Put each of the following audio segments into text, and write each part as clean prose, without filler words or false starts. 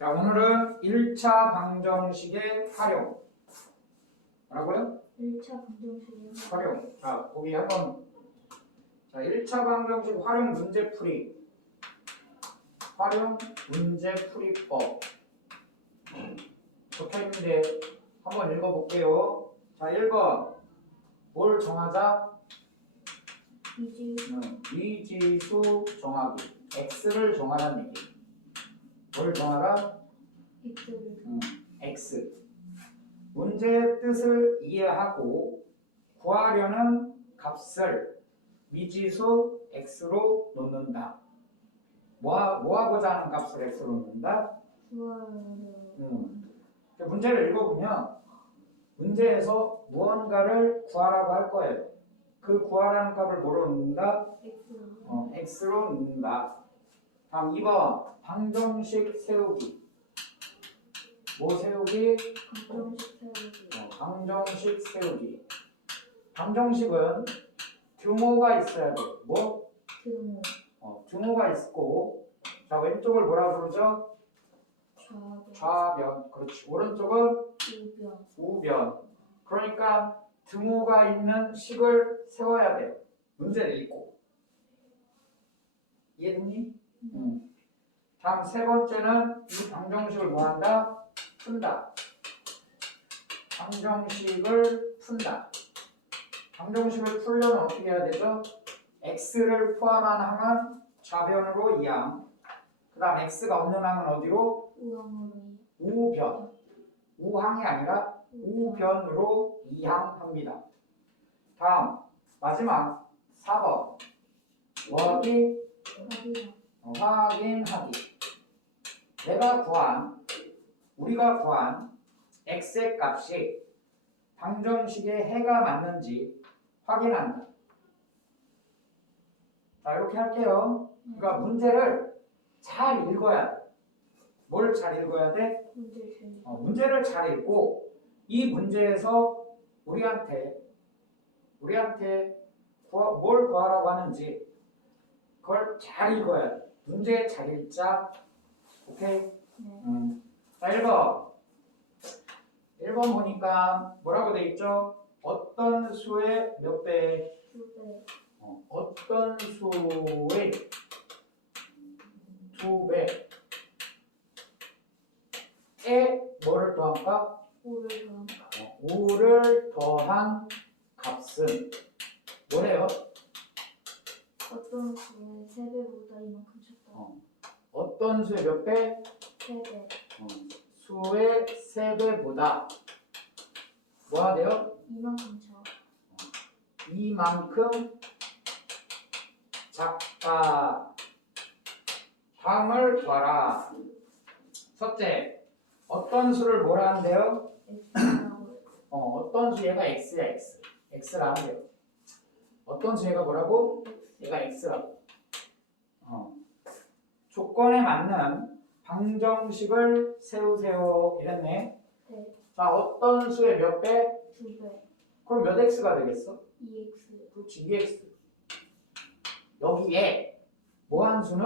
자, 오늘은 1차 방정식의 활용. 뭐라고요? 1차 방정식의 활용. 자, 거기 한번. 자, 1차 방정식 활용 문제풀이. 활용 문제풀이법. 적혀있는데 한번 읽어볼게요. 자, 1번. 뭘 정하자? 미지수 정하기. x를 정하라는 얘기. 뭘 정하라? x를 x. 문제의 뜻을 이해하고 구하려는 값을 미지수 x로 놓는다. 뭐 하고자 하는 값을 x로 놓는다? 문제를 읽어보면 문제에서 무언가를 구하라고 할 거예요. 그 구하라는 값을 뭐로 놓는다? x로 놓는다. 다음 2번 방정식 세우기. 뭐 세우기? 방정식 세우기. 방정식은 규모가 있어야 돼. 뭐? 규모 규모가 있고, 자 왼쪽을 뭐라 부르죠? 좌변. 그렇지. 오른쪽은 우변. 그러니까 규모가 있는 식을 세워야 돼요. 문제를 읽고. 이해됐니? 다음 세 번째는 이 방정식을 뭐 한다? 푼다. 방정식을 푼다. 방정식을 풀려면 어떻게 해야 되죠? x를 포함한 항은 좌변으로 이항. 그 다음 x가 없는 항은 어디로? 우변. 우항이 아니라 우변으로 이항합니다. 다음 마지막 4번 확인하기. 우리가 구한 x의 값이 방정식의 해가 맞는지 확인한다. 자, 이렇게 할게요. 그러니까 문제를 잘 읽어야 돼. 뭘 잘 읽어야 돼? 문제를 잘 읽고 이 문제에서 우리한테 뭘 구하라고 하는지 그걸 잘 읽어야 돼. 문제 잘 읽자. 오케이? 자, 1번 보니까 뭐라고 돼 있죠? 어떤 수의 몇 배? 2배. 어떤 수의 2배에 뭐를 더한가? 5를 더한 값은 뭐래요? 어떤 수의 3배보다 이만큼 작다. 어떤 수의 몇 배? 3배. 수의 3배보다 뭐가 돼요? 이만큼 작다. 다음을 구하라. 첫째, 어떤 수를 뭐라 하는데요? 어떤 수 얘가 x야 x. x라 하는데요. 어떤 수 얘가 뭐라고? 얘가 x라고. 조건에 맞는 방정식을 세우세요. 이랬네. 네. 자, 어떤 수의 몇 배? 2배. 그럼 몇 x가 되겠어? 2x. 그렇지, 2x. 여기에 뭐한 수는?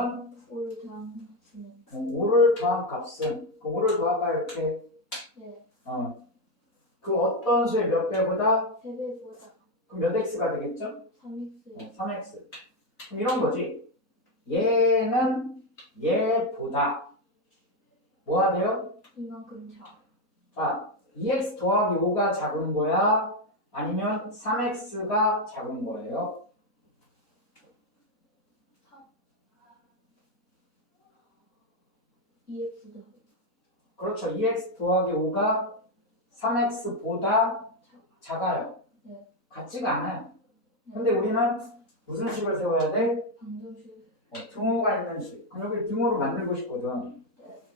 5를 더한 수는? 5를 더한 값은? 그 5를 더할까 이렇게? 네. 그 어떤 수의 몇 배보다? 3배보다. 그럼 몇 x가 되겠죠? 3x. 3x. 그럼 이런 거지. 얘는 얘보다 뭐가 돼요? 이만큼 작. 자, 2x 더하기 5가 작은 거야? 아니면 3x가 작은 거예요? 2x다. 그렇죠. 2x 더하기 5가 3x보다 작아요. 네. 같지가 않아요. 근데 우리는 무슨 식을 세워야 돼? 방정식. 등호가 있는 식. 그럼 여기 등호를 만들고 싶거든.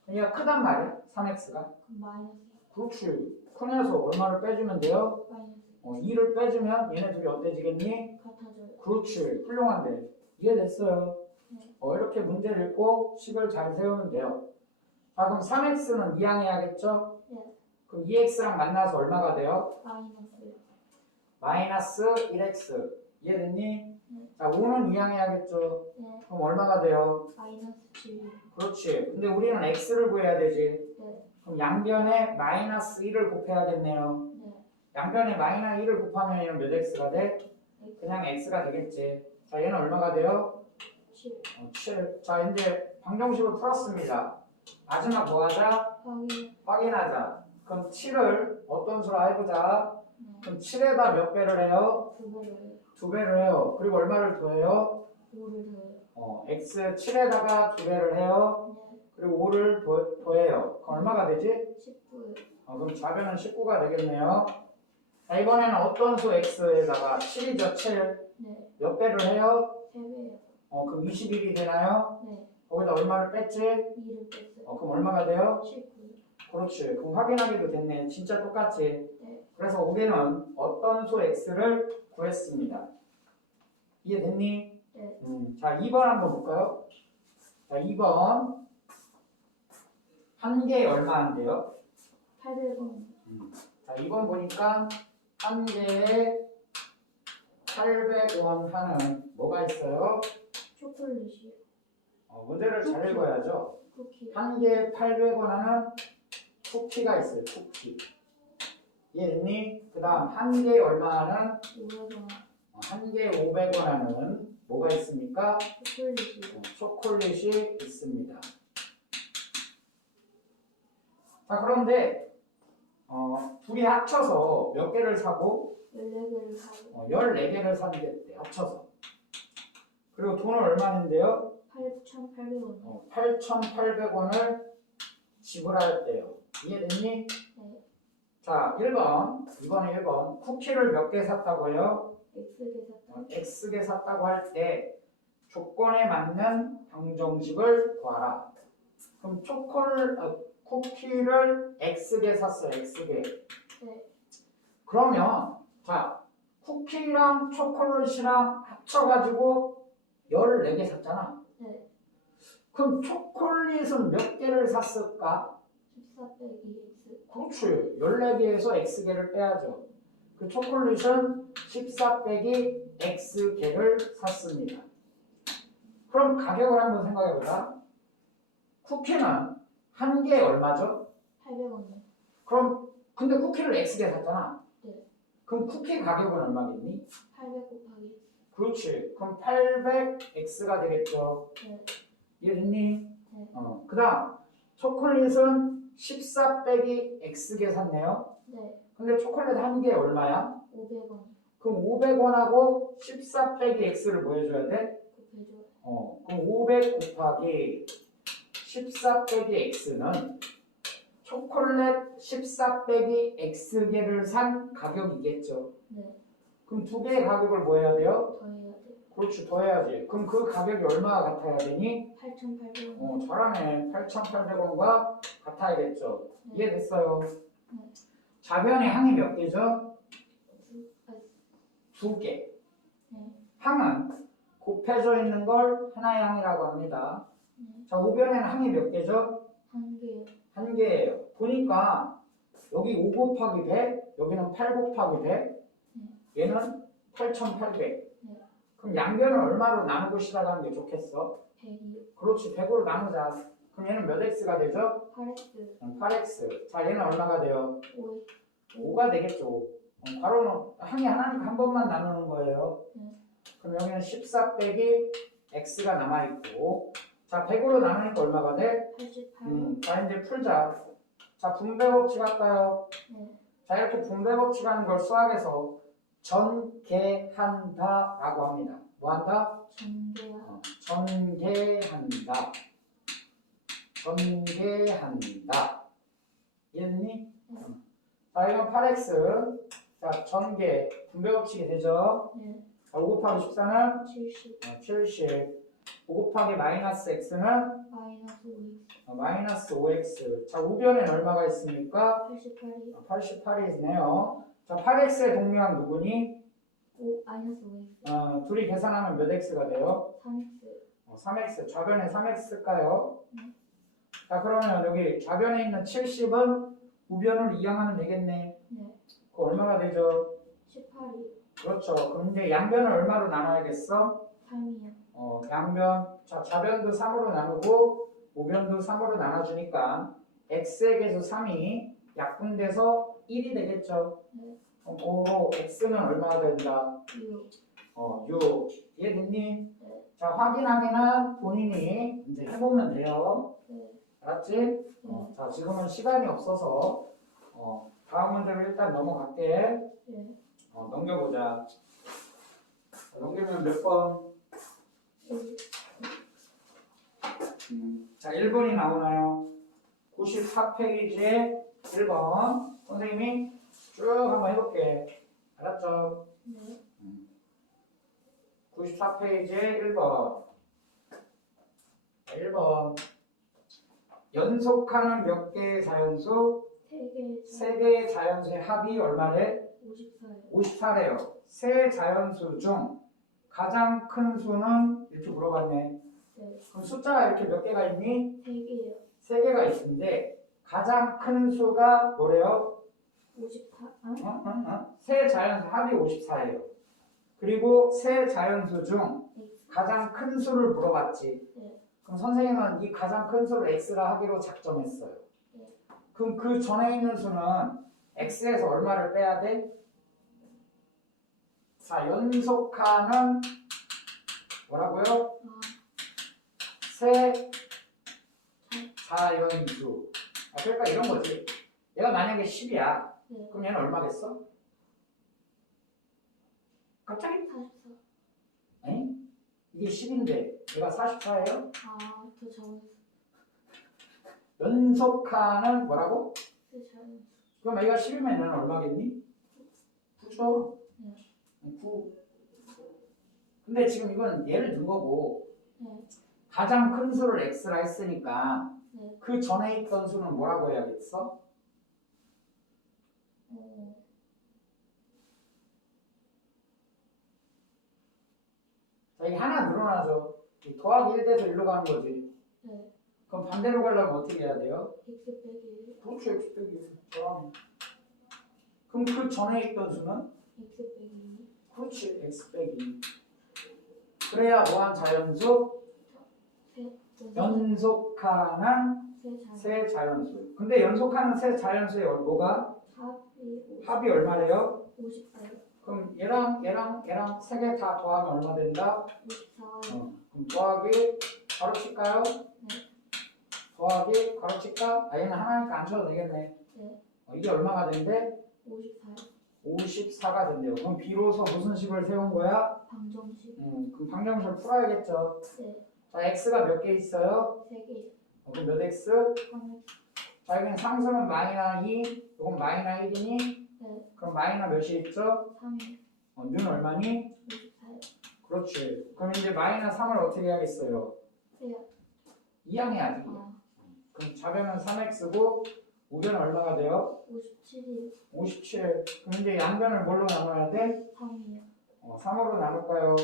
그러니까 크단 말이야, 3x가. 그럼 마이너스. 그렇지. 큰에서 얼마를 빼주면 돼요? 마이너스. 2를 빼주면 얘네 둘이 어때지겠니? 같아져요. 그렇지. 훌륭한데. 이해됐어요? 네. 이렇게 문제를 읽고 식을 잘 세우면 돼요. 자, 그럼 3x는 이항해야겠죠? 네. 그럼 2x랑 만나서 얼마가 돼요? 마이너스. 마이너스 1x. 이해됐니? 네. 자, 5는 이항해야겠죠. 네. 그럼 얼마가 돼요? 마이너스 7. 그렇지. 근데 우리는 x를 구해야 되지. 네. 그럼 양변에 마이너스 1을 곱해야겠네요. 네. 양변에 마이너스 1을 곱하면 얘는 몇 x가 돼? 그냥 x가 되겠지. 자, 얘는 얼마가 돼요? 7. 7. 자, 이제 방정식을 풀었습니다. 마지막 뭐 하자? 확인. 확인하자. 그럼 7을 어떤 수로 해보자. 네. 그럼 7에다 몇 배를 해요? 2배를 2배를 해요. 그리고 얼마를 더해요? 5를 더해요. x 7에다가 2배를 해요. 네. 그리고 5를 더해요. 그럼 얼마가 되지? 19. 그럼 좌변은 19가 되겠네요. 자, 이번에는 어떤 수 x에다가 7이죠, 7. 네. 몇 배를 해요? 3배요. 그럼 21이 되나요? 네. 거기다 얼마를 뺐지? 2를 뺐어요. 그럼 얼마가 돼요? 19. 그렇지. 그럼 확인하기도 됐네. 진짜 똑같지? 네. 그래서 우리는 어떤 수 x를 구했습니다. 이해됐니? 네. 자, 2번 한번 볼까요? 자, 2번. 한 개에 얼마 안 돼요? 800원. 자, 2번 보니까 한 개에 800원 하는 뭐가 있어요? 초콜릿이요. 문제를 잘 읽어야죠. 쿠키. 한 개에 800원 하는 쿠키가 있어요. 쿠키. 이해됐니? 그 다음 한 개에 얼마 하는 500원. 한 개에 500원 하는 뭐가 있습니까? 초콜릿이요. 초콜릿이 있습니다. 자, 그런데 둘이 합쳐서 몇 개를 사고 14개를 사고 14개를 사게 됐대. 합쳐서. 그리고 돈은 얼마인데요? 8,800원. 8,800원을 지불하였대요. 이해됐니? 네. 자, 1번. 이번에 1번. 쿠키를 몇 개 샀다고요? X개 샀다. X개 샀다고 할 때 조건에 맞는 방정식을 구하라. 그럼 쿠키를 X개 샀어요. X개. 네. 그러면 자, 쿠키랑 초콜릿이랑 합쳐가지고 14개 샀잖아. 네. 그럼 초콜릿은 몇 개를 샀을까? 14 빼기 X. 그렇지. 14개에서 X개를 빼야죠. 그 초콜릿은 14 빼기 X개를 샀습니다. 그럼 가격을 한번 생각해보자. 쿠키는 한 개에 얼마죠? 800원이요. 그럼 근데 쿠키를 X개 샀잖아. 네. 그럼 쿠키 가격은 얼마겠니? 800 곱하기 X. 그렇지. 그럼 800X가 되겠죠. 네. 이해됐니? 네. 그 다음 초콜릿은 14 빼기 X개 샀네요. 네. 근데 초콜릿 한 개에 얼마야? 500원. 그럼 500원하고 14 빼기 X를 뭐 해줘야 돼? 곱해줘요. 그럼 500 곱하기 14 빼기 X는 초콜릿 14 빼기 X개를 산 가격이겠죠. 네. 그럼 두 개의 가격을 뭐 해야 돼요? 더해야 돼요. 그렇지, 더해야지. 그럼 그 가격이 얼마가 같아야 되니? 8,800원. 잘하네. 8,800원과 같아야겠죠. 네. 이해됐어요? 네. 좌변의 항이 몇 개죠? 아, 2개. 네. 항은 곱해져 있는 걸 하나의 항이라고 합니다. 네. 자, 우변에는 항이 몇 개죠? 한 개요. 한 개예요. 보니까 여기 5 곱하기 100, 여기는 8 곱하기 100, 얘는 8,800. 네. 그럼 양변을 얼마로 나누고 시작하는 게 좋겠어? 100이요. 그렇지, 100으로 나누자. 그럼 얘는 몇 x가 되죠? 8X. 8x. 자, 얘는 얼마가 돼요? 5. 5가 되겠죠. 가로는 항이 하나니까 한 번만 나누는 거예요. 네. 그럼 여기는 14 빼기 x가 남아있고, 자, 100으로 나누니까 얼마가 돼? 88. 자, 이제 풀자. 자, 분배 법칙 할까요? 네. 자, 이렇게 분배 법칙하는 걸 수학에서 전개한다 라고 합니다. 뭐 한다? 전개야. 전개한다. 전개한다. 이해됐니? 네. 자, 이건 8x. 자, 전개. 분배 법칙이 되죠? 네. 자, 5 곱하기 14는 70. 70. 5 곱하기 마이너스 x는 마이너스 5X. 마이너스 5x. 자, 우변에는 얼마가 있습니까? 88이. 88이 있네요. 자, 8x의 동류항 누구니? 마이너스 5X. 둘이 계산하면 몇 x가 돼요? 3X. 3x. 좌변에 3x 쓸까요? 네. 자, 그러면 여기 좌변에 있는 70은 우변으로 이항하면 되겠네. 네. 그 얼마가 되죠? 18이. 그렇죠. 그럼 이제 양변을 얼마로 나눠야겠어? 3이요. 양변, 자, 좌변도 3으로 나누고 우변도 3으로 나눠주니까 x의 개수 3이 약분돼서 1이 되겠죠. 네. 그럼 그 x는 얼마나 된다? 6. 6. 이해됐니? 네. 자, 확인하기는 본인이 이제 해보면 돼요. 네. 알았지? 자, 지금은 시간이 없어서 다음 문제로 일단 넘어갈게. 네. 넘겨보자. 넘기면 몇 번? 1. 자, 1번이 나오나요? 94페이지에 1번. 선생님이 쭉 한번 해볼게. 알았죠? 네. 94페이지에 1번. 1번. 연속하는 몇 개의 자연수? 3개. 3개의 자연수의 합이 얼마래? 54요. 54래요. 세 자연수 중 가장 큰 수는 이렇게 물어봤네. 네. 그럼 숫자가 이렇게 몇 개가 있니? 3개요. 3개가 있는데 가장 큰 수가 뭐래요? 54. 세 자연수 합이 54예요. 그리고 세 자연수 중 X. 가장 큰 수를 물어봤지. 네. 그럼 선생님은 이 가장 큰 수를 x라 하기로 작정했어요. 네. 그럼 그 전에 있는 수는 x에서 얼마를 빼야 돼? 자, 연속하는 뭐라고요? 세 자연수. 그러니까 이런 거지. 얘가 만약에 10이야. 네. 그럼 얘는 얼마겠어? 갑자기? 44. 아니? 이게 10인데 얘가 44예요? 더 적은 연속하는 뭐라고? 수 자연수. 그럼 얘가 10이면 얘는 얼마겠니? 9죠? 네. 9. 근데 지금 이건 예를 든 거고 네. 가장 큰 수를 x라 했으니까 네. 어, 그 전에 있던 수는 뭐라고 해야겠어? 자, 이게 하나 늘어나죠. 더하기 1돼서 1로 가는 거지. 네. 그럼 반대로 가려면 어떻게 해야 돼요? X 빼기 1. 그렇죠. x 빼기 1. 그럼 그 전에 있던 수는? X 빼기 2. 그렇지. x 빼기 2. 그래야 뭐한 자연수? 연속하는 세 자연수. 근데 연속하는 세 자연수의 뭐가? 합이 얼마래요? 54요. 그럼 얘랑 세 개 다 더하면 얼마 된다? 54요. 그럼 더하기 가로칠까요? 네. 더하기 가로칠까? 얘는 하나니까 안 쳐도 되겠네. 네. 이게 얼마가 된대? 54요. 54가 된대요. 그럼 비로소 무슨 식을 세운 거야? 방정식. 그럼 방정식을 풀어야겠죠. 네. 자, x가 몇 개 있어요? 3개. 그럼 몇 x? 3x. 자, 여기는 상수는 마이너 2, 이건 마이너 1이니? 네. 그럼 마이너 몇이 있죠? 3이. 뉴는 얼마니? 54요. 그렇지. 그럼 이제 마이너 3을 어떻게 해야겠어요? 세요. 이항해야지. 그럼 좌변은 3x고 우변은 얼마가 돼요? 57이요. 57. 그럼 이제 양변을 뭘로 나눠야 돼? 3이요. 3으로 나눌까요?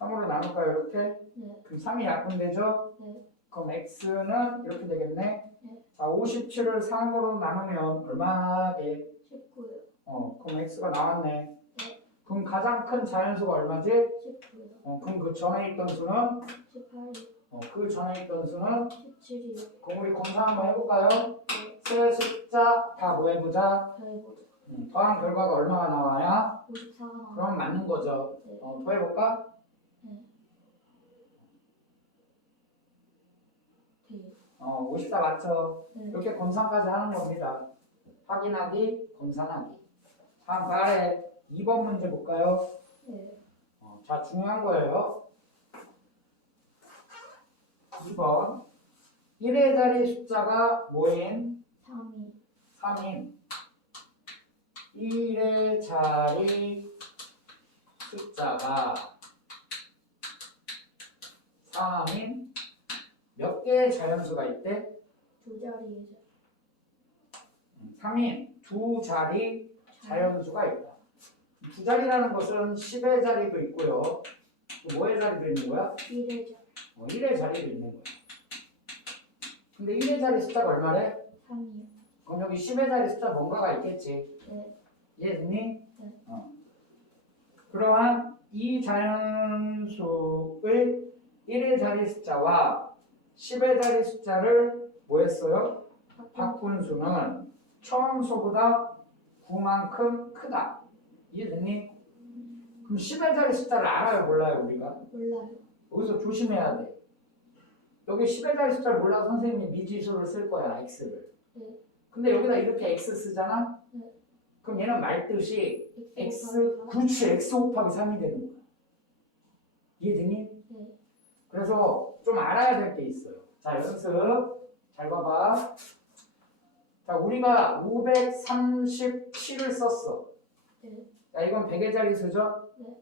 3으로 나눌까요? 이렇게? 네. 그럼 3이 약분되죠? 네. 그럼 x는 이렇게 되겠네? 네. 자, 57을 3으로 나누면 얼마 돼? 19요. 그럼 x가 나왔네. 네. 그럼 가장 큰 자연수가 얼마지? 19요. 그럼 그 전에 있던 수는? 18이요. 그 전에 있던 수는? 17이요. 그럼 우리 검사 한번 해볼까요? 네. 세 숫자 다 뭐 해보자? 더해보죠. 더한 결과가 얼마가 나와야? 54가 나와요. 그럼 맞는 거죠. 네. 더 해볼까? 네. 54 맞죠? 네. 이렇게 검사까지 하는 겁니다. 확인하기, 검사하기. 다음 아래 2번 문제 볼까요? 네. 자, 중요한 거예요. 2번. 1의 자리 숫자가 뭐인? 3이. 3인. 1의 자리 숫자가 3인 몇 개의 자연수가 있대? 2자리이죠. 3인 두 자리 자연수가 있다. 두 자리라는 것은 10의 자리도 있고요. 또 뭐의 자리도 있는 거야? 1의 1의 자리도 있는 거야. 근데 1의 자리 숫자가 얼마래? 3이요. 그럼 여기 10의 자리 숫자 뭔가가 있겠지. 네. 이해됐니? 네. 그러한 이 자연수의 1의 자리 숫자와 10의 자리 숫자를 뭐 했어요? 바꾼 수는 처음 수보다 9만큼 크다. 이해됐니? 그럼 10의 자리 숫자를 알아요, 몰라요, 우리가? 몰라요. 여기서 조심해야 돼. 여기 10의 자리 숫자를 몰라서 선생님이 미지수를 쓸 거야, x를. 네. 근데 여기다 이렇게 x 쓰잖아? 네. 그럼 얘는 말뜻이 X 그렇지, x 곱하기 3이 되는 거야. 이해되니? 네. 그래서 좀 알아야 될 게 있어요. 자, 연습 잘 봐봐. 자, 우리가 537을 썼어. 네. 야, 이건 100의 자리 수죠? 네.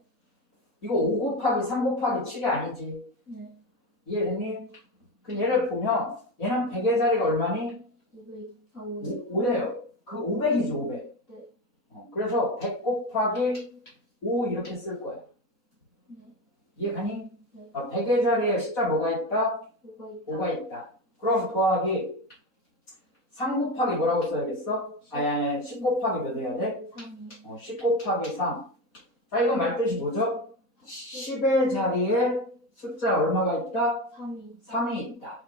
이거 5 곱하기 3 곱하기 7이 아니지. 네. 이해되니? 그 얘를 보면 얘는 100의 자리가 얼마니? 500. 5예요. 그 500이지 500. 네. 그래서 100 곱하기 5 이렇게 쓸 거야. 네. 이해가니? 네. 100의 자리에 숫자 뭐가 있다? 5가 있다. 그럼 더하기 3 곱하기 뭐라고 써야겠어? 아니 10 곱하기 몇 해야 돼? 3이 10 곱하기 3. 자, 이거 말뜻이 뭐죠? 10의 자리에 숫자 얼마가 있다? 3이 3이 있다.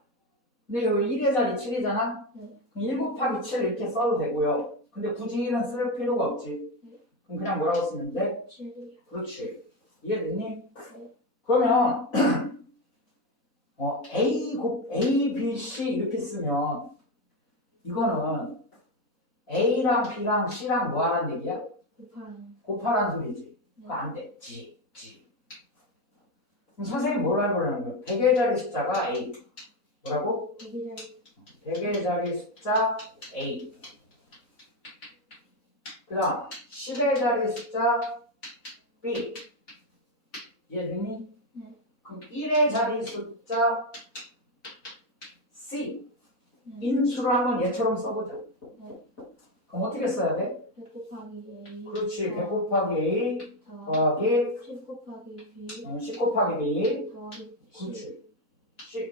근데 여기 1의 자리 7이잖아? 네. 그럼 1 곱하기 7 이렇게 써도 되고요. 근데 굳이 1은 쓸 필요가 없지. 그럼 그냥 뭐라고 쓰면 돼? 7이요. 그렇지. 이해됐니? 네. 그러면 A, B, C 이렇게 쓰면 이거는 A랑 B랑 C랑 뭐 하라는 얘기야? 곱하라는 소리지. 그거 안 돼. G. 그럼 선생님 뭘 알고라는 거야? 100의 자리 숫자가 A. 뭐라고? 100의 자리 숫자 A. 그 다음 10의 자리 숫자 B. 이해되니? 네. 그럼 1의 자리 숫자 C. 네. 인수를 한번 얘처럼 써보자. 네. 그럼 어떻게 써야 돼? 100 곱하기 A 그렇지. 100 곱하기 A 더하기 10 곱하기 B 10 곱하기 B. 더하기 그렇지.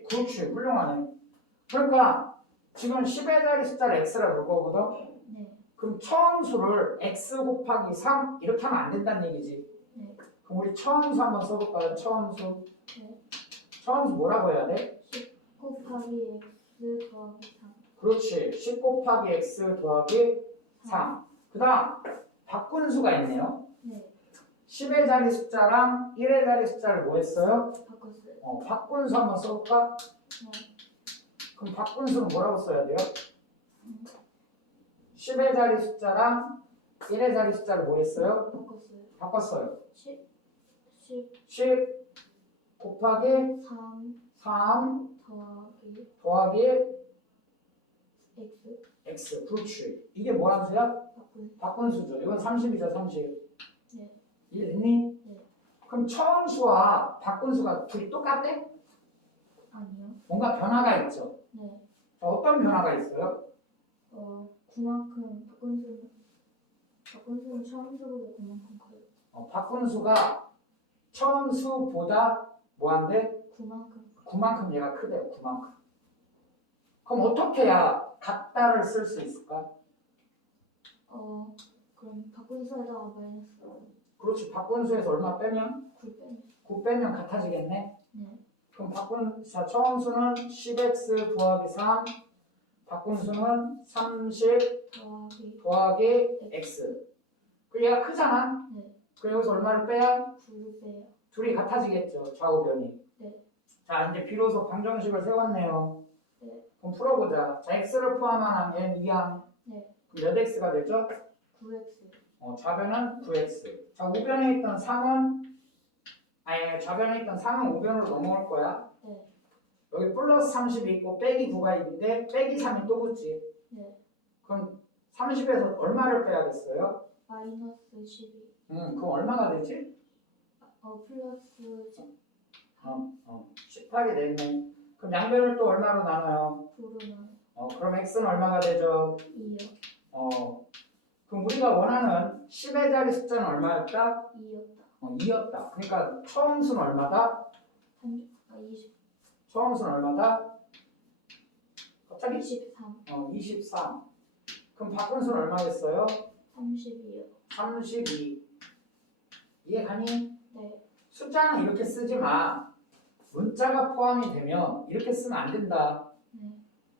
그렇지. 훌륭하네. 그러니까 지금 10의 자리 숫자를 x라고 볼 거거든. 네. 그럼 처음 수를 x 곱하기 3 이렇게 하면 안 된다는 얘기지. 네. 그럼 우리 처음 수 한번 써볼까요? 처음 수. 네. 처음 수 뭐라고 해야 돼? 10 곱하기 X 더하기 3 그렇지. 10 곱하기 x 더하기 3. 그 다음 바꾼 수가 있네요. 네. 10의 자리 숫자랑 1의 자리 숫자를 뭐 했어요? 바꿨어요. 바꾼 수 한번 써볼까? 네. 그럼 바꾼 수는 뭐라고 써야 돼요? 10의 자리 숫자랑 1의 자리 숫자를 뭐 했어요? 바꿨어요. 10 10 곱하기 3 3 더하기 X x. 그렇지. 이게 뭐 한 수야? 바꾼 수죠. 이건 30이죠. 30. 네. 이해됐니? 네. 그럼 처음 수와 바꾼 수가 둘이 똑같대? 아니요. 뭔가 변화가 있죠. 네. 자, 어떤 변화가 있어요? 그만큼 바꾼 수는 처음 수보다 그만큼 커요. 바꾼 수가 처음 수보다 뭐한데? 그만큼 9만큼 얘가 크대요. 9만큼. 그럼 어떻게 해야 같다를 쓸 수 있을까? 그럼 바꾼 수에다가 마이너스 그렇지. 바꾼 수에서 얼마 빼면? 9 빼면 같아지겠네. 네. 그럼 자, 처음 수는 10x 더하기 3, 바꾼 수는 30 더하기 x. 그 얘가 크잖아? 네. 그 여기서 얼마를 빼야? 9를 빼요. 둘이 같아지겠죠. 좌우변이. 네. 자, 이제 비로소 방정식을 세웠네요. 네. 그럼 풀어보자. 자, x를 포함한 n 2항. 네. 그럼 몇 x가 되죠? 9x. 좌변은 9x. 자, 우변에 있던 3은 좌변에 있던 3은 우변으로 넘어올 거야. 네. 여기 플러스 30이 있고 빼기 9가 있는데 빼기 3이 또 붙지. 네. 그럼 30에서 얼마를 빼야겠어요? 마이너스 12. 그럼 얼마가 되지? 플러스 18이 되네. 그럼 양변을 또 얼마로 나눠요? 9로 그럼 x는 얼마가 되죠? 2요. 그럼 우리가 원하는 10의 자리 숫자는 얼마였다? 2였다. 2였다. 그러니까 처음 수는 얼마다? 20. 처음 수는 얼마다? 갑자기? 23. 23. 그럼 바꾼 수는 얼마겠어요? 32요. 32. 이해가니? 네. 숫자는 이렇게 쓰지 마. 문자가 포함이 되면 이렇게 쓰면 안 된다. 네.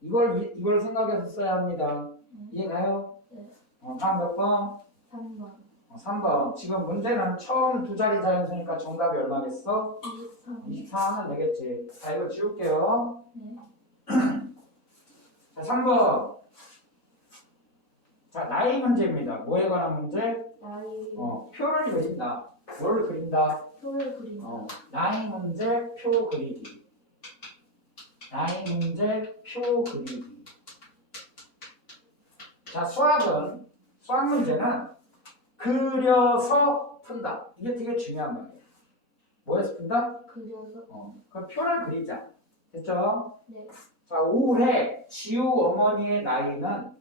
이걸 생각해서 써야 합니다. 네. 이해가요? 네. 다음 몇 번? 3번. 3번. 지금 문제는 처음 두 자리 자연수니까 정답이 얼마겠어? 23. 24 하면 되겠지. 자, 이거 지울게요. 네. 자, 3번. 자, 나이 문제입니다. 뭐에 관한 문제? 나이. 표를 그린다. 뭘 그린다? 표를 그린다. 나이 문제, 표 그리기. 나이 문제, 표 그리기. 자, 수학 문제는 그려서 푼다. 이게 되게 중요한 말이에요. 뭐에서 푼다? 그려서. 그럼 표를 그리자. 됐죠? 네. 자, 올해 지우 어머니의 나이는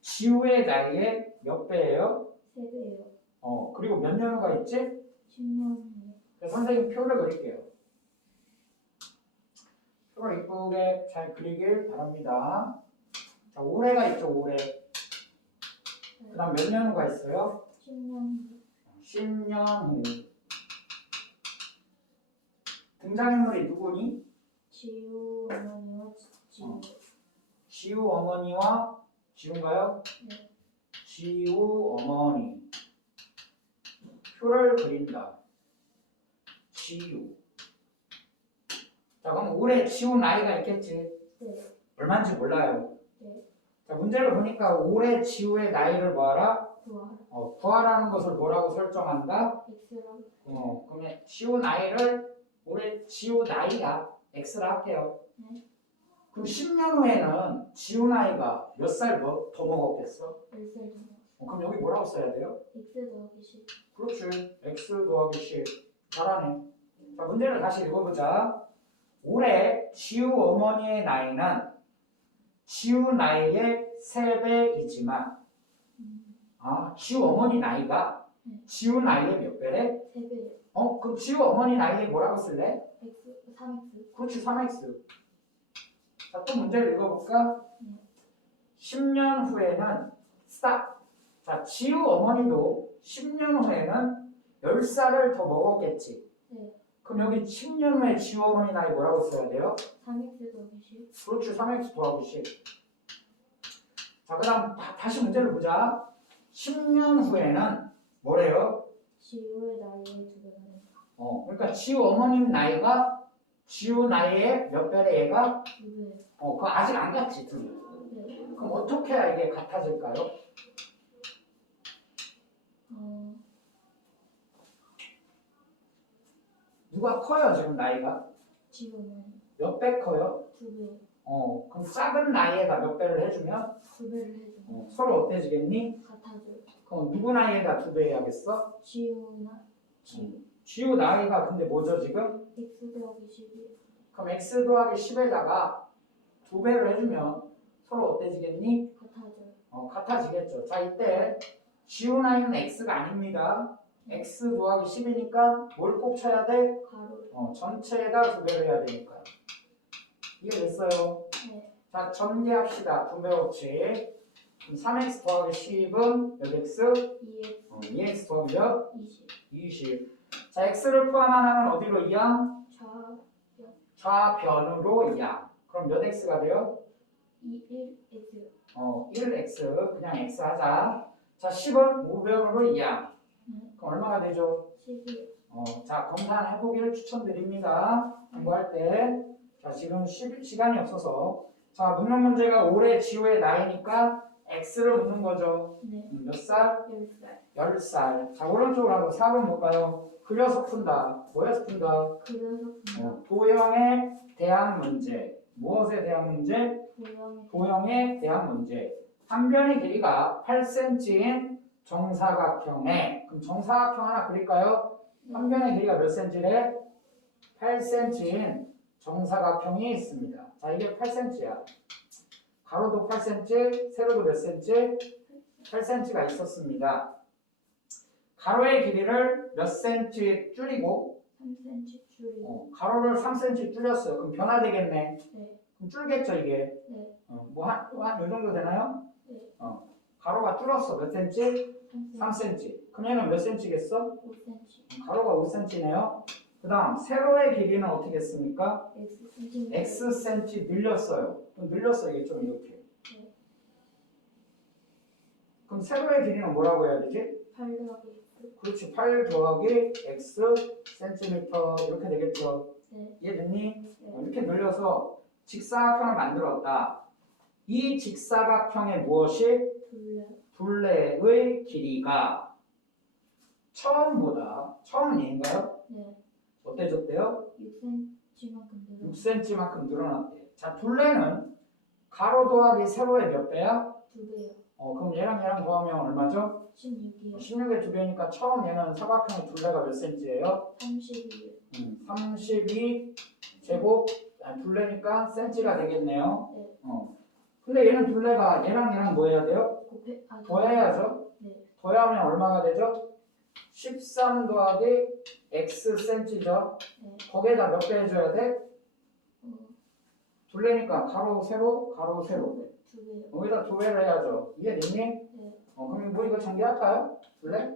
지우의 나이의 몇 배예요? 3배예요. 그리고 몇 년 후가 있지? 10년 후에. 그래서 선생님 표를 그릴게요. 표를 이쁘게 잘 그리길 바랍니다. 자, 올해가 있죠, 올해. 그 다음 몇 년 후가 있어요? 10년 후. 10년 후. 등장인물이 누구니? 지우 어머니와 지우. 지우 어머니와 지우인가요? 네. 지우 어머니. 표를 그린다. 지우. 자, 그럼 올해 지우 나이가 있겠지? 네. 얼마인지 몰라요. 네. 자, 문제를 보니까 올해 지우의 나이를 뭐하라? 구하라. 구하라는 것을 뭐라고 설정한다? X라고. 그러면 지우 나이를 올해 지우 나이가 X라 할게요. 네. 그럼 10년 후에는 지우 나이가 몇 살 더 먹었겠어? 10살 정도. 그럼 여기 뭐라고 써야 돼요? X 더하기 10. 그렇지. X 더하기 10. 잘하네. 자, 문제를 다시 읽어보자. 올해 지우 어머니의 나이는 지우 나이의 3배이지만 지우 어머니 나이가 지우 나이의 몇 배래? 3배예요. 그럼 지우 어머니 나이에 뭐라고 쓸래? X, 3X. 그렇지, 3X. 자, 또 문제를 읽어볼까? 10년 후에는 스탑. 자, 지우 어머니도 10년 후에는 10살을 더 먹었겠지. 네. 그럼 여기 10년 후에 지우 어머니 나이 뭐라고 써야 돼요? 3X 더하기 10. 그렇지, 3X 더하기 10. 자, 그 다음 다시 문제를 보자. 10년 후에는 뭐래요? 지우의 나이의 2배가 된다. 그러니까 지우 어머님 나이가 지우 나이의 몇 배래 얘가? 2배. 그거 아직 안 갔지, 둘이. 네. 그럼 어떻게 해야 이게 같아질까요? 누가 커요, 지금 나이가? 지우는 몇 배 커요? 2배. 그럼 작은 나이에다 몇 배를 해주면 2배를 해주면 서로 어때지겠니? 같아져요. 그럼 누구 나이에다 2배 해야겠어? 지우나 지우. 지우 나이가 근데 뭐죠, 지금? X 더하기 10이. 그럼 x 더하기 10에다가 2배를 해주면 서로 어때지겠니? 같아져요. 같아지겠죠. 자, 이때 지우 나이는 x가 아닙니다. x 더하기 10이니까 뭘 꼭 쳐야 돼? 가로. 전체에다 2배를 해야 되니까. 이해됐어요? 네. 자, 전개합시다. 분배 법칙. 그럼 3x 더하기 10은 몇 x? 2X. 2x 더하기 몇? 20. 20. 자, x를 포함하면 어디로 이양? 좌변으로 이양. 그럼 몇 x가 돼요? 1X. 1x. 그냥 x 하자. 자, 10은 우변으로 이양. 그럼 얼마가 되죠? 12. 자, 검산해보기를 추천드립니다. 공부할 때. 자, 지금 시간이 없어서. 자, 묻는 문제가 올해 지우의 나이니까 x를 묻는 거죠. 네. 몇 살? 10살. 10살. 자, 오른쪽으로 하고 4번 볼까요? 그려서 푼다. 뭐에서 푼다? 그래서 도형에 대한 문제. 무엇에 대한 문제? 도형에 대한 문제. 한 변의 길이가 8cm인 정사각형에, 그럼 정사각형 하나 그릴까요? 한 변의 길이가 몇 cm래? 8cm인 정사각형이 있습니다. 자, 이게 8cm야. 가로도 8cm, 세로도 몇 cm? 8cm가 있었습니다. 가로의 길이를 몇 cm 줄이고 3cm 줄이고. 가로를 3cm 줄였어요. 그럼 변화되겠네. 네. 그럼 줄겠죠, 이게. 네. 한 요 정도 되나요? 네. 가로가 줄었어. 몇 cm? 3cm. 그럼 얘는 몇 cm겠어? 5cm. 가로가 5cm네요. 그 다음 세로의 길이는 어떻게 했습니까? Xcm 늘렸어요. 그럼 늘렸어 이게 좀 이렇게. 네. 그럼 세로의 길이는 뭐라고 해야 되지? 8 더하기 X. 그렇지. 8 더하기 X 센티미터 이렇게 되겠죠. 네. 이해됐니? 네. 이렇게 늘려서 직사각형을 만들었다. 이 직사각형의 무엇이? 둘레의 길이가 처음은 얘인가요? 네. 어때졌대요? 6cm만큼 늘어. 6cm만큼 늘어났대. 자, 둘레는 가로 더하기 세로의 몇 배야? 2배요. 그럼 얘랑 더하면 얼마죠? 16이요. 16의 2배니까 처음 얘는 사각형의 둘레가 몇 cm예요? 32. 32 제곱 둘레니까 cm가 되겠네요. 네. 근데 얘는 둘레가 얘랑 뭐 해야 돼요? 더해야죠. 네. 더하면 얼마가 되죠? 13 더하기 x cm죠. 네. 거기에다 몇 배 해줘야 돼? 어, 둘레니까 가로 세로 가로 세로. 2배요. 여기다 2배를 해야죠. 이해됐니? 네. 그럼 뭐 이거 전개할까요? 둘레?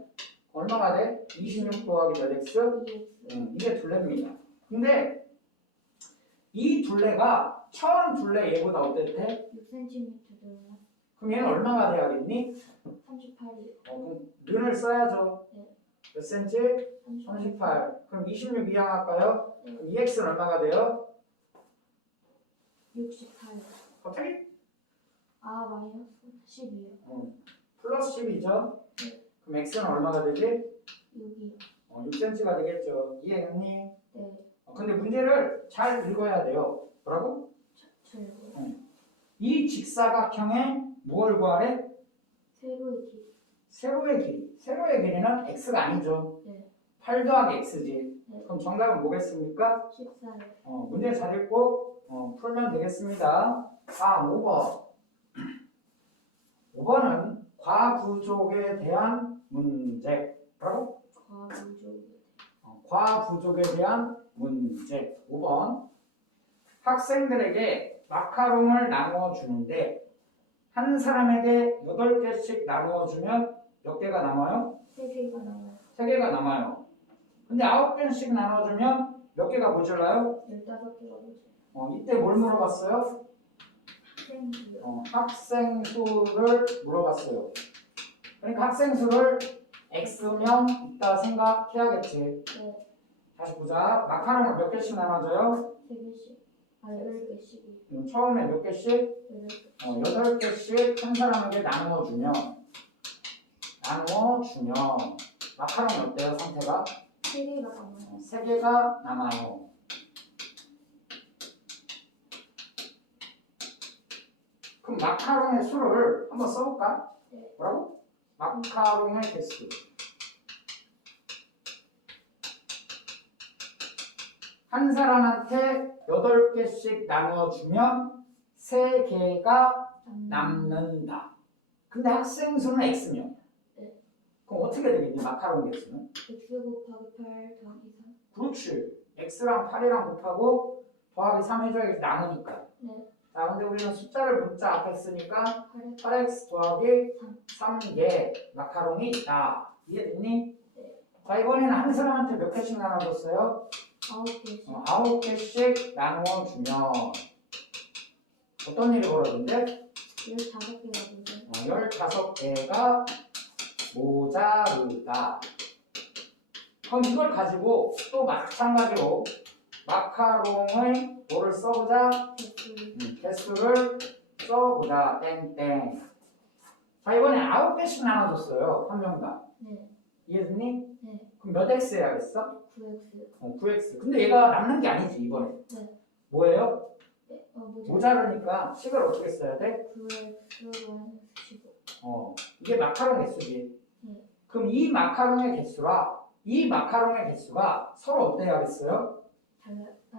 얼마가 돼? 26 더하기 몇 x? 2X. 이게 둘레입니다. 근데 이 둘레가 처음 둘레 얘보다 어땠대? 6cm 늘어나. 그럼 얘는 얼마가 돼야겠니? 38이요. 그럼 는을 써야죠. 네. 몇 cm? 38. 그럼 26 이항할까요? 네. 그럼 2x는 얼마가 돼요? 68. 갑자기? 마이너스 12요. 플러스 10이죠? 네. 그럼 x는 얼마가 되지? 6이요. 6cm가 되겠죠. 이해했니? 네. 근데 문제를 잘 읽어야 돼요. 뭐라고? 저요. 이 직사각형의 뭘 구하래? 세로의 길이. 세로의 길이. 세로의 길이는 x가 아니죠. 네. 8 더하기 x지. 네. 그럼 정답은 뭐겠습니까? 14요. 문제 잘 읽고 풀면 되겠습니다. 다음 5번. 5번은 과부족에 대한 문제. 뭐라고? 과부족에 대한 문제. 5번. 학생들에게 마카롱을 나누어 주는데 한 사람에게 8개씩 나누어 주면 몇 개가 남아요? 3개가 나와요. 3개가 남아요. 근데 9개씩 나눠 주면 몇 개가 모자라요? 15개가 되죠. 이때 뭘 물어봤어요? 학생수요. 학생 수를 물어봤어요. 그러니까 학생 수를 x명 있다 생각해야겠지. 네. 다시 보자. 마카롱을 몇 개씩 나눠줘요? 3개씩. 10개씩이. 처음에 몇 개씩? 8개. 8개씩 한 사람에게 나누어 주면 마카롱이 어때요? 상태가? 3개가 남아요. 3개가 남아요. 그럼 마카롱의 수를 한번 써볼까? 네. 뭐라고? 마카롱의 개수. 한 사람한테 8개씩 나누어주면 3개가 남는다. 근데 학생 수는 X명. 네. 그럼 어떻게 되겠니? 마카롱 개수는? X 곱하기 8 더하기 3. 그렇지. X랑 8이랑 곱하고 더하기 3 해줘야겠지. 나누니까. 네. 자, 근데 우리는 숫자를 문자 앞에 쓰니까 8에 8x 더하기 3개 마카롱이 있다. 이해됐니? 네. 자, 이번에는 한 사람한테 몇 개씩 나눠줬어요? 9개씩. 9개씩 나누어주면 어떤 일이 벌어진대? 15개가 되죠. 15개가 모자르다. 그럼 이걸 가지고 또 마찬가지로 마카롱의 뭐를 써보자? 개수를 써보자. 땡땡. 자, 이번에 9개씩 나눠줬어요. 한 명당. 네. 이해됐니? 네. 그럼 몇 x 해야겠어? 9X. 9x. 근데 얘가 남는 게 아니지 이번에. 네. 뭐예요? 네. 뭐죠? 모자르니까 식을 어떻게 써야 돼? 9X 마이너스 15. 이게 마카롱 개수지. 네. 그럼 이 마카롱의 개수와 이 마카롱의 개수가 서로 어때야겠어요?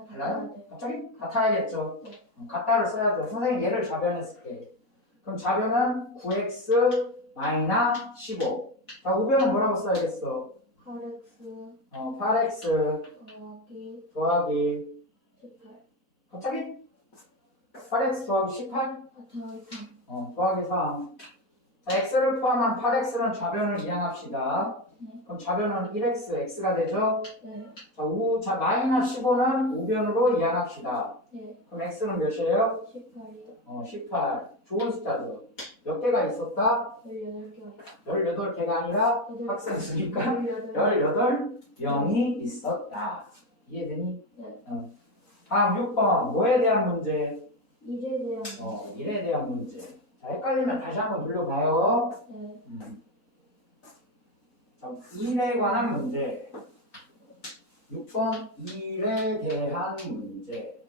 달라요? 네. 갑자기? 같아야겠죠. 네. 같다를 써야죠. 선생님 얘를 좌변했을게. 그럼 좌변은 9x 마이너스 15. 자, 우변은 뭐라고 써야겠어? 8X 8x 더하기 18. 갑자기? 8x 더하기 18? 더하기 3. 더하기 3. 자, x를 포함한 8x는 좌변을 이항합시다. 그럼 좌변은 1x, x가 되죠? 네. 자, 마이너스 15는 우변으로 이항합시다. 네. 그럼 x는 몇이에요? 18이요. 18. 좋은 숫자죠. 몇 개가 있었다? 18개가 18개가 아니라 학생 수니까 18. 18명이 있었다. 이해되니? 네. 다음 6번. 뭐에 대한 문제? 일에 대한 일에 대한 문제. 자, 헷갈리면 다시 한번 돌려봐요. 네. 자, 일에 관한 문제. 6번. 일에 대한 문제.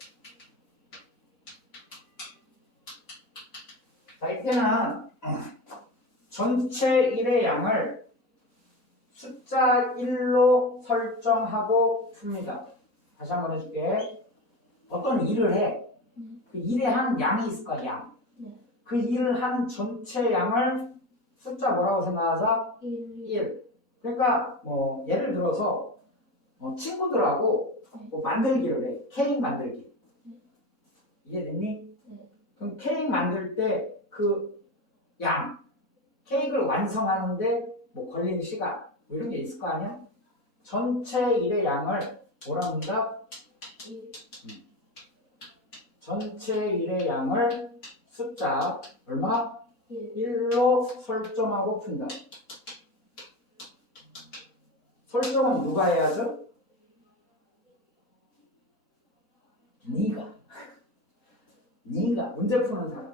자, 이때는 전체 일의 양을 숫자 1로 설정하고 풉니다. 다시 한번 해줄게. 어떤 일을 해. 그 일에 하는 양이 있을 거야, 양. 네. 그 일을 하는 전체 양을 숫자 뭐라고 생각하자? 1. 그러니까 뭐 예를 들어서 친구들하고 뭐 만들기를 해. 케이크 만들기. 이해됐니? 네. 그럼 케이크 만들 때 그 양, 케이크를 완성하는데 뭐 걸리는 시간 뭐 이런 게 있을 거 아니야? 전체 일의 양을 뭐라 합니다? 전체 일의 양을 숫자 얼마? 1로 설정하고 푼다. 설정은 누가 해야죠? 네가 문제 푸는 사람.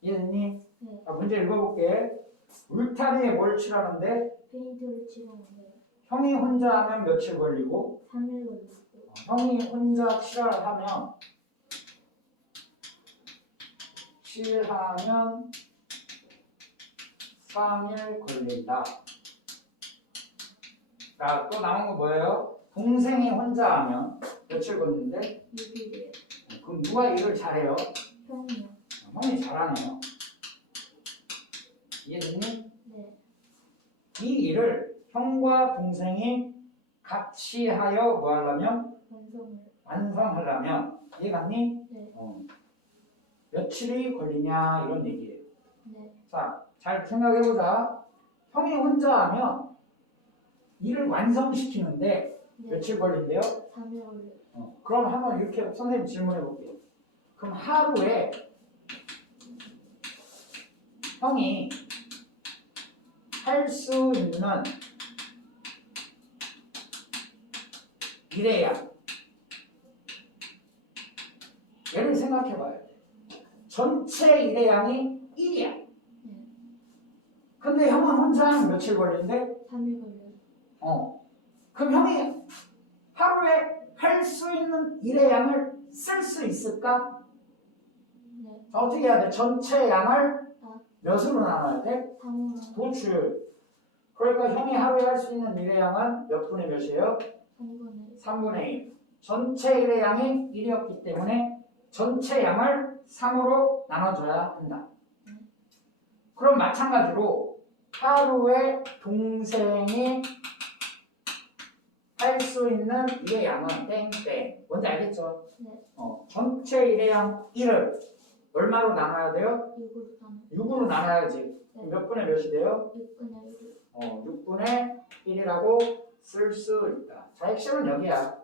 이해됐니? 네. 자, 문제 읽어볼게. 울타리에 뭘 칠하는데? 페인트를 칠하는데 형이 혼자 하면 며칠 걸리고 3일 걸리고 형이 혼자 칠하면 3일 걸린다. 자, 또 남은 거 뭐예요? 동생이 혼자 하면 며칠 걸리는데? 6일이에요. 그럼 누가 일을 잘해요? 형이요. 형이 잘하네요. 이해됐니? 네. 이 일을 형과 동생이 같이 하여 뭐 하려면? 완성하려면. 이해갔니? 네. 며칠이 걸리냐 이런 얘기예요. 네. 자, 잘 생각해보자. 형이 혼자 하면 일을 완성시키는데 네. 며칠 걸린대요? 3일 걸려요. 그럼 한번 이렇게 선생님 질문해 볼게요. 그럼 하루에 형이 할 수 있는 일의 양 얘를 생각해 봐요. 전체 일의 양이 1이야. 네. 근데 형은 혼자 하면 며칠 걸린대? 3일 걸려요. 그럼 형이 하루에 할 수 있는 일의 양을 쓸 수 있을까? 네. 자, 어떻게 해야 돼? 전체 양을 아. 몇으로 나눠야 돼? 3일. 도출. 그러니까 형이 하루에 할 수 있는 일의 양은 몇 분의 몇이에요? 3분의 3분의 1. 전체 일의 양이 1이었기 때문에 전체 양을 3으로 나눠줘야 한다. 그럼 마찬가지로 하루에 동생이 할 수 있는 일의 양은 땡땡. 뭔지 알겠죠? 네. 전체 일의 양 1을 얼마로 나눠야 돼요? 6으로 3. 6으로 나눠야지. 네. 몇 분의 몇이 돼요? 6분의 1. 6분의 1이라고 쓸 수 있다. 자, 핵심은 여기야.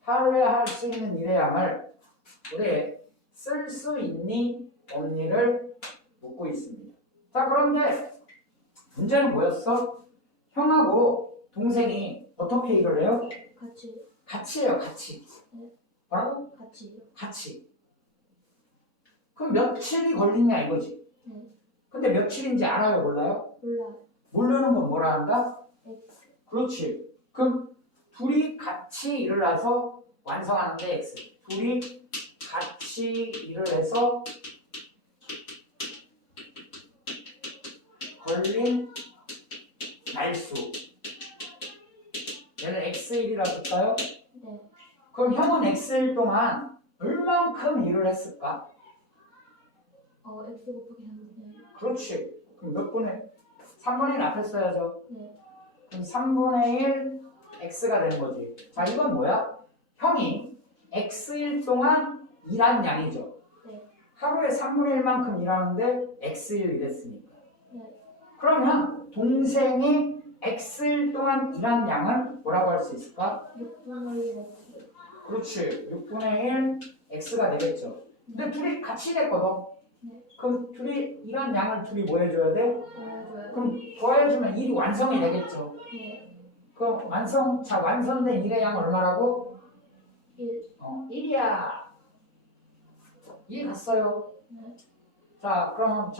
하루에 할 수 있는 일의 양을 우리 쓸 수 있니? 없니를 묻고 있습니다. 자, 그런데 문제는 뭐였어? 형하고 동생이 어떻게 일을 해요? 같이 해요, 같이. 네. 뭐라고? 같이요. 같이. 그럼 며칠이 걸리냐 이거지. 네. 근데 며칠인지 알아요, 몰라요? 몰라요. 모르는 건 뭐라 한다? X. 그렇지. 그럼 둘이 같이 일을 해서 완성하는데 X. 둘이 같이 일을 해서 걸린 날수. 얘는 X1이라 볼까요? 네. 그럼 형은 X일 동안 얼만큼 일을 했을까? X 곱하기 3분의 1. 그렇지. 그럼 몇 분의? 3분의 1 앞에 써야죠. 네. 그럼 3분의 1 X가 되는 거지. 자, 이건 뭐야? 형이 X일 동안 일한 양이죠. 네. 하루에 3분의 1만큼 일하는데 X일 일했으니까. 네. 그러면 동생이 x일 동안 일한 양은 뭐라고 할 수 있을까? 6분의 1 x. 그렇지. 6분의 1 x가 되겠죠. 근데 둘이 같이 됐거든. 네. 그럼 둘이 일한 양을 둘이 뭐 해줘야 돼? 보여줘요. 그럼 더해주면 1이 완성이 되겠죠. 네. 그럼 완성된 1의 양 얼마라고? 1. 1이야. 1 갔어요. 네. 자, 그럼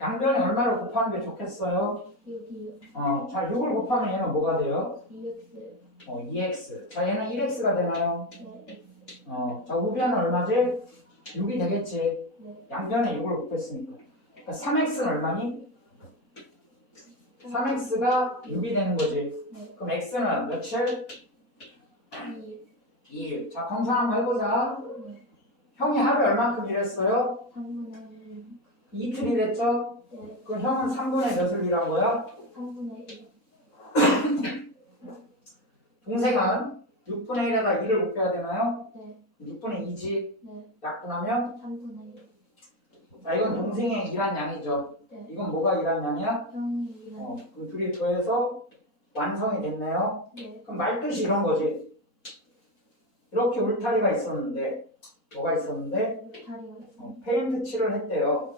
양변에 얼마를 곱하는 게 좋겠어요? 6이요. 자, 6을 곱하면 얘는 뭐가 돼요? 2x. 2x. 자, 얘는 1x가 되나요? 네. 자, 우변은 얼마지? 6이 되겠지. 네. 양변에 6을 곱했으니까. 그러니까 3x는 얼마니? 3x가 6이 되는 거지. 네. 그럼 x는 며칠? 2. 2일. 자, 검사 한번 해보자. 네. 형이 하루에 얼마큼 일했어요? 3분의 1. 이틀 일했죠? 네. 그럼 형은 3분의 몇을 일한 거야? 3분의 1. 동생은 6분의 1에다 2를 곱해야 되나요? 네. 6분의 2지. 네. 약분하면? 3분의 1. 자, 이건 동생의 일한 양이죠. 네. 이건 뭐가 일한 양이야? 형이 일한. 그럼 둘이 더해서 완성이 됐네요. 네. 그럼 말뜻이 이런 거지. 이렇게 울타리가 있었는데 뭐가 있었는데 다리가 있어요. 페인트 칠을 했대요.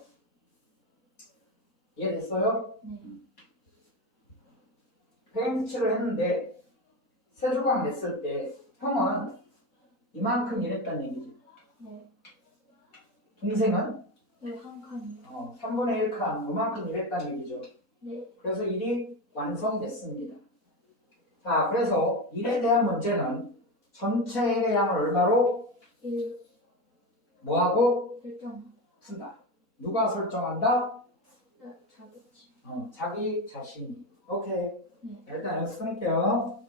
이해됐어요? 네. 페인트 칠을 했는데 세 조각 냈을 때 형은 이만큼 일했다는 얘기지. 네. 네. 동생은 한 칸이요. 3분의 1칸 이만큼 일했다는 얘기죠. 네. 그래서 일이 완성됐습니다. 자, 그래서 일에 대한 문제는 전체 일의 양을 얼마로 1. 뭐하고 설정. 푼다. 누가 설정한다? 자기치. 자기 자신이. 오케이. 네. 일단 여기서 끊을게요.